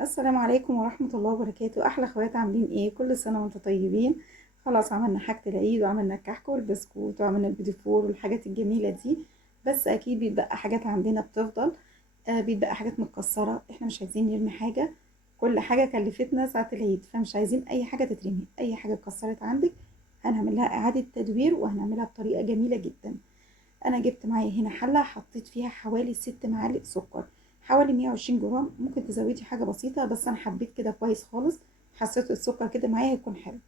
السلام عليكم ورحمة الله وبركاته. أحلى اخوات، عاملين ايه؟ كل سنة وانتم طيبين. خلاص عملنا حاجة العيد وعملنا الكحك والبسكوت وعملنا البيديفور والحاجات الجميلة دي. بس أكيد بيتبقى حاجات عندنا بتفضل. بيتبقى حاجات متكسرة، احنا مش عايزين نرمي حاجة. كل حاجة كلفتنا ساعة العيد، فمش عايزين أي حاجة تترمي. أي حاجة اتكسرت عندك هنعمل لها إعادة تدوير وهنعملها بطريقة جميلة جدا. انا جبت معايا هنا حله، حطيت فيها حوالي 6 معالق سكر، حوالي 120 جرام. ممكن تزودي حاجه بسيطه بس انا حبيت كده كويس خالص. حسيت السكر كده معايا هيكون حلو،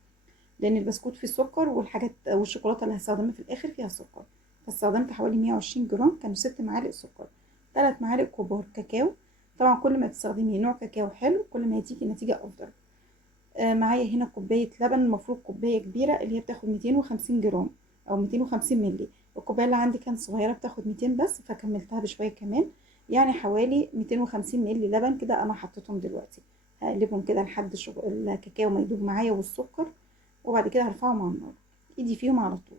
لان البسكوت فيه سكر والحاجات والشوكولاته اللي هستخدمها في الاخر فيها سكر. فاستخدمت حوالي 120 جرام، كانوا 6 معالق سكر. 3 معالق كبار كاكاو. طبعا كل ما تستخدمي نوع كاكاو حلو كل ما هتيجي نتيجه افضل. معايا هنا كوباية لبن، المفروض كوباية كبيرة اللي هي بتاخد 250 جرام أو 250 ملي. الكوباية اللي عندي كانت صغيرة بتاخد 200 بس، فكملتها بشوية كمان. يعني حوالي 250 ملي لبن كده أنا حطيتهم دلوقتي. هقلبهم كده لحد الكاكاو ما يدوب معايا والسكر، وبعد كده هرفعهم على النار، ايدي فيهم على طول.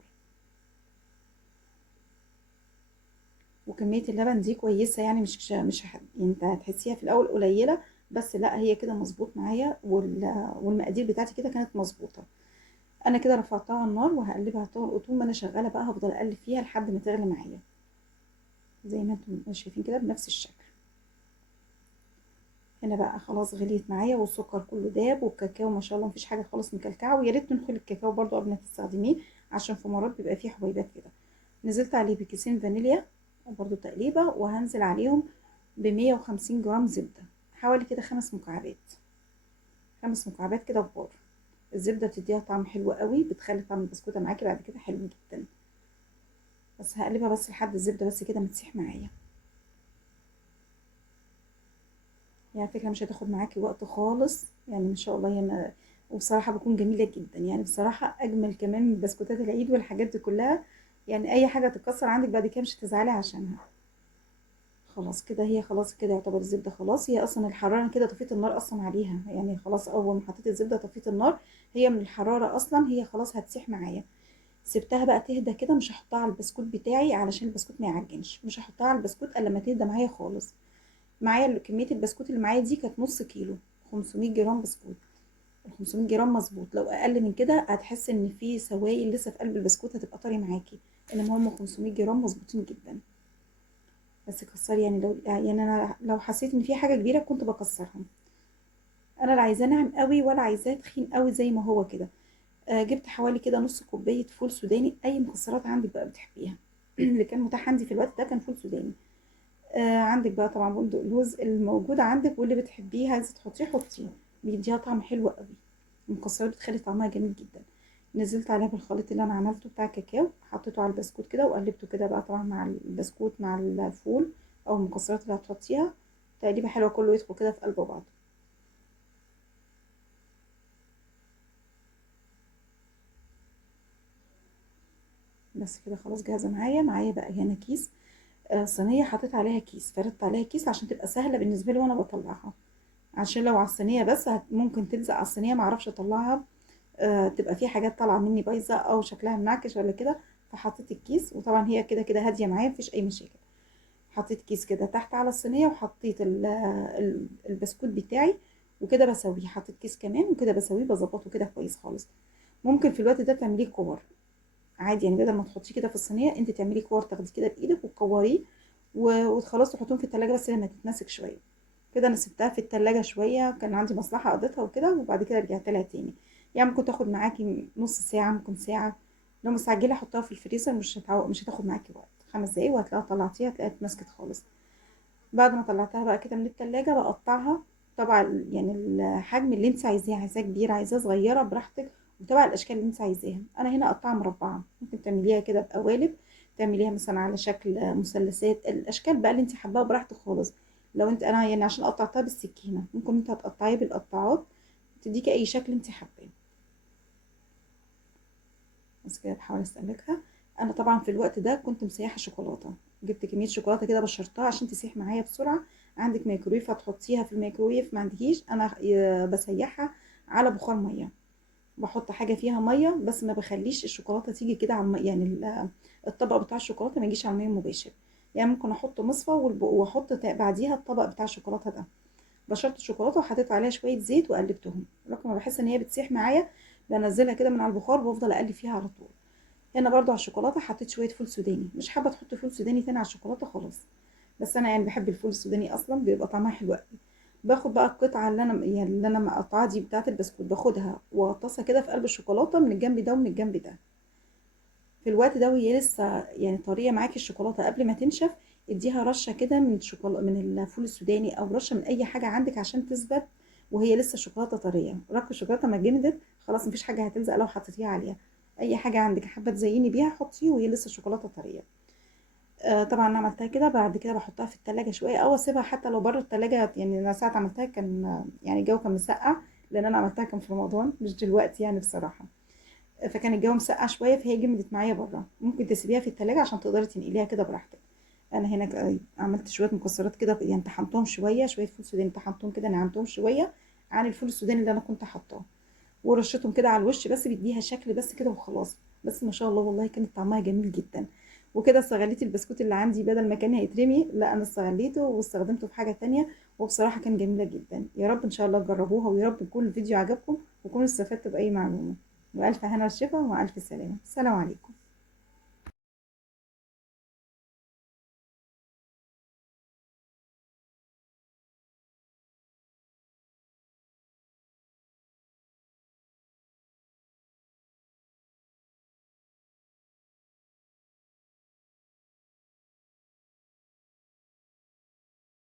وكمية اللبن دي كويسة، يعني يعني انت هتحسيها في الأول قليلة، بس لا هي كده مظبوط معايا، والمقادير بتاعتي كده كانت مظبوطة. انا كده رفعتها على النار وهقلبها طول ما انا شغاله بقى، هفضل اقلب فيها لحد ما تغلي معايا زي ما انتم شايفين كده بنفس الشكل. هنا بقى خلاص غليت معايا والسكر كله داب والكاكاو ما شاء الله مفيش حاجه خالص مكلكعه، ويا ريت تنخلي الكاكاو برضو قبل ما تستخدميه عشان في مرات بيبقى فيه حبيبات كده. نزلت عليه بكيسين فانيليا برضو تقليبه، وهنزل عليهم ب150 جرام زبده، حوالي كده 5 مكعبات. 5 مكعبات كده كبار. الزبده بتديها طعم حلو قوي، بتخلي طعم البسكوته معاكي بعد كده حلو جدا. بس هقلبها بس لحد الزبدة بس كده ما تسيح معايا. يعني فكرة مش هتاخد معاكي وقت خالص، يعني ما شاء الله هي وبصراحة بتكون جميلة جدا. يعني بصراحة أجمل كمان من بسكوتات العيد والحاجات دي كلها. يعني أي حاجة تتكسر عندك بعد كده مش هتزعلي عشانها. خلاص كده، هي خلاص كده يعتبر الزبدة خلاص. هي أصلا الحرارة أنا كده طفيت النار أصلا عليها، يعني خلاص أول ما حطيت الزبدة طفيت النار. هي من الحرارة أصلا هي خلاص هتسيح معايا. سبتها بقى تهدى كده، مش هحطها على البسكوت بتاعي علشان البسكوت ما يعجنش، مش هحطها على البسكوت الا لما تهدى معايا خالص. معايا كميه البسكوت اللي معايا دي كانت نص كيلو، 500 جرام بسكوت. ال 500 جرام مظبوط، لو اقل من كده هتحس ان في سوائل لسه في قلب البسكوت هتبقى طري معاكي. انما هم 500 جرام مظبوطين جدا. بس كسري، يعني لو يعني انا لو حسيت ان في حاجه كبيره كنت بكسرها. انا لا عايزاه ناعم قوي ولا عايزاه تخين قوي زي ما هو كده. جبت حوالي كده نص كوبايه فول سوداني، اي مكسرات عندك بقى بتحبيها. اللي كان متاح عندي في الوقت ده كان فول سوداني. عندك بقى طبعا بندق لوز الموجود عندك واللي بتحبيه عايزه تحطيه حطيه. بيديها طعم حلو قوي. المكسرات بتخلي طعمها جميل جدا. نزلت عليها بالخليط اللي انا عملته بتاع الكاكاو، حطيته على البسكوت كده وقلبته كده بقى طبعا مع البسكوت مع الفول او المكسرات اللي هتحطيها. تقليبه حلوه كله يدخل كده في قلب بعض. بس كده خلاص جاهزه معايا. معايا بقى هنا كيس، صينيه حطيت عليها كيس، فردت عليها كيس عشان تبقى سهله بالنسبه لي وانا بطلعها. عشان لو على الصينيه بس ممكن تلزق على الصينيه معرفش اطلعها. تبقى في حاجات طالعه مني بايظه او شكلها منعكش ولا كده. فحطيت الكيس، وطبعا هي كده كده هاديه معايا مفيش اي مشاكل. حطيت كيس كده تحت على الصينيه، وحطيت البسكوت بتاعي وكده بسويه. حطيت كيس كمان وكده بسويه بظبطه كده كويس خالص. ممكن في الوقت ده تعمليه كور عادي، يعني بدل ما تحطيه كده في الصينيه انت تعملي كور، تاخديه كده بايدك وتكوريه وخلاص تحطهم في التلاجة بس لما تتمسك شويه. كده انا سبتها في التلاجة شوية، كان عندي مصلحة قضيتها وكده، وبعد كده رجعت لها تاني. يعني ممكن تاخد معاكي نص ساعة، ممكن ساعة. لو مستعجلة حطها في الفريزر، مش هتاخد معاكي وقت، 5 دقايق وهتلاقيها طلعتيها هتلاقيها اتمسكت خالص. بعد ما طلعتها بقى كده من التلاجة بقطعها. طبعا يعني الحجم اللي انت عايزاه، عايزاه كبيرة عايزاه صغيرة براحتك، وتبع الاشكال اللي انت عايزاها. انا هنا اقطعها مربعة، ممكن تعمليها كده بقوالب، تعمليها مثلا على شكل مثلثات، الاشكال بقى اللي انت حباها براحتك خالص. لو انت انا يعني عشان قطعتها بالسكينة، ممكن انت هتقطعيها بالقطاعات تديكي اي شكل انت حباه. بس كده بحاول استهلكها. انا طبعا في الوقت ده كنت مسيحه شوكولاته، جبت كميه شوكولاته كده بشرتها عشان تسيح معايا بسرعه. عندك ميكرويف هتحطيها في الميكرويف، ما عندكيش انا بسيحها على بخار ميه. بحط حاجه فيها ميه بس ما بخليش الشوكولاته تيجي كده على يعني الطبق بتاع الشوكولاته ما يجيش على الميه مباشر. يعني ممكن احط مصفى واحط بعديها الطبق بتاع الشوكولاته ده. بشرت الشوكولاته وحطيت عليها شويه زيت وقلبتهم، لكن ما بحس ان هي بتسيح معايا بنزلها كده من على البخار وافضل اقلب فيها على طول. هنا برضو على الشوكولاته حطيت شويه فول سوداني، مش حابه تحط فول سوداني تاني على الشوكولاته خلاص، بس انا يعني بحب الفول السوداني اصلا بيبقى طعمها حلو قوي. باخد بقى القطعه اللي انا مقطعاها دي بتاعه البسكوت، باخدها واغطسها كده في قلب الشوكولاته من الجنب ده ومن الجنب ده. في الوقت ده وهي لسه يعني طريه معاكي الشوكولاته قبل ما تنشف، اديها رشه كده من من الفول السوداني او رشه من اي حاجه عندك عشان تثبت، وهي لسه الشوكولاته طريه. رك الشوكولاته ما جمدت خلاص مفيش حاجه هتلزق لو حطيتيها عليها. اي حاجه عندك حابه تزيني بيها حطيه وهي لسه الشوكولاته طريه. طبعا انا عملتها كده، بعد كده بحطها في التلاجة شويه او اسيبها حتى لو بره التلاجة. يعني انا ساعه عملتها كان يعني الجو كان مسقع، لان انا عملتها كان في رمضان مش دلوقتي يعني بصراحه. فكان الجو مسقع شويه فهي جمدت معايا بره. ممكن تسيبيها في التلاجة عشان تقدري تنقليها كده براحتك. انا هنا عملت شويه مكسرات كده، يعني طحنتهم شويه، شويه فول سوداني طحنتهم كده نعمتهم شويه عن الفول السوداني اللي انا كنت حاطاه، ورشتهم كده على الوش بس بيديها شكل بس كده وخلاص. بس ما شاء الله والله كانت طعمها جميل جدا. وكده استغليت البسكوت اللي عندي، بدل ما كان هيترمي لا انا استغليته واستخدمته في حاجه تانية، وبصراحه كان جميله جدا. يا رب ان شاء الله تجربوها، ويا رب يكون الفيديو عجبكم وتكونوا استفدتوا باي معلومه. والف هنا والشفا ومع الف سلامه. السلام عليكم.